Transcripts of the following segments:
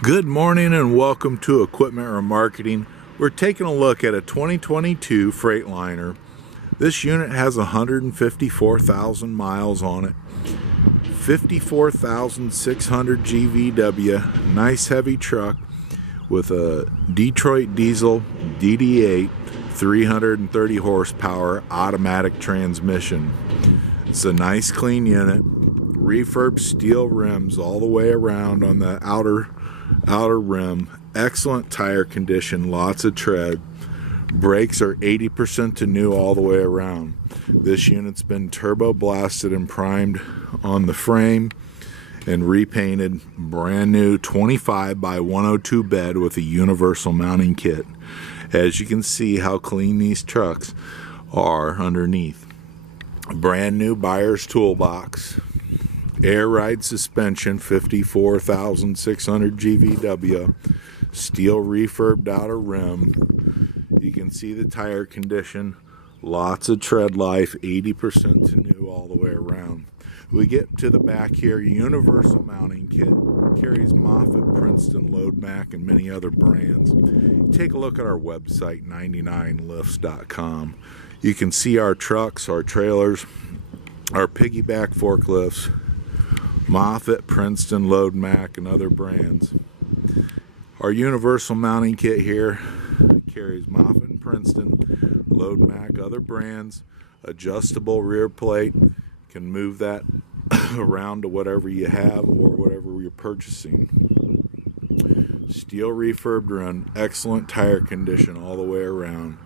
Good morning and welcome to Equipment Remarketing. We're taking a look at a 2022 Freightliner. This unit has 154,000 miles on it. 54,600 GVW. Nice heavy truck with a Detroit diesel DD8 330 horsepower automatic transmission. It's a nice clean unit. Refurb steel rims all the way around on the outer rim. Excellent tire condition, lots of tread. Brakes are 80% to new all the way around. This unit's been turbo blasted and primed on the frame and repainted. Brand new 25'X102 bed with a universal mounting kit. As you can see how clean these trucks are underneath. Brand new buyer's toolbox. Air ride suspension, 54,600 GVW, steel refurbed outer rim. You can see the tire condition, lots of tread life, 80% to new all the way around. We get to the back here, universal mounting kit, carries Moffett, Princeton, Load Mac, and many other brands. Take a look at our website, 99lifts.com. You can see our trucks, our trailers, our piggyback forklifts, Moffett, Princeton, Load Mac, and other brands. Our universal mounting kit here carries Moffett and Princeton, Load Mac, other brands, adjustable rear plate, can move that around to whatever you have or whatever you're purchasing. Steel refurbed run, excellent tire condition all the way around.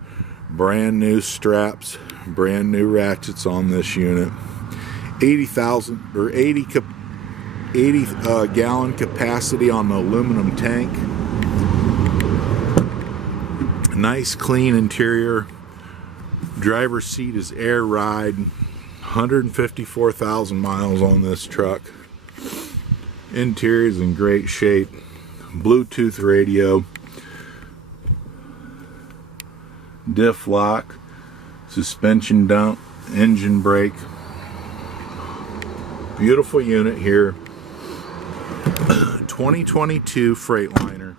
Brand new straps, brand new ratchets on this unit. 80 gallon capacity on the aluminum tank. Nice clean interior. Driver's seat is air ride. 154,000 miles on this truck. Interior is in great shape. Bluetooth radio. Diff lock. Suspension dump. Engine brake. Beautiful unit here. 2022 Freightliner,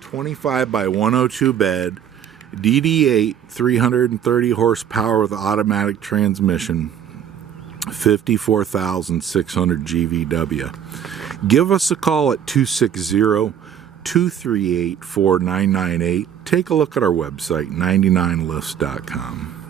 25'X102 bed, DD8 330 horsepower with automatic transmission, 54,600 GVW. Give us a call at 260-238-4998. Take a look at our website, 99lifts.com.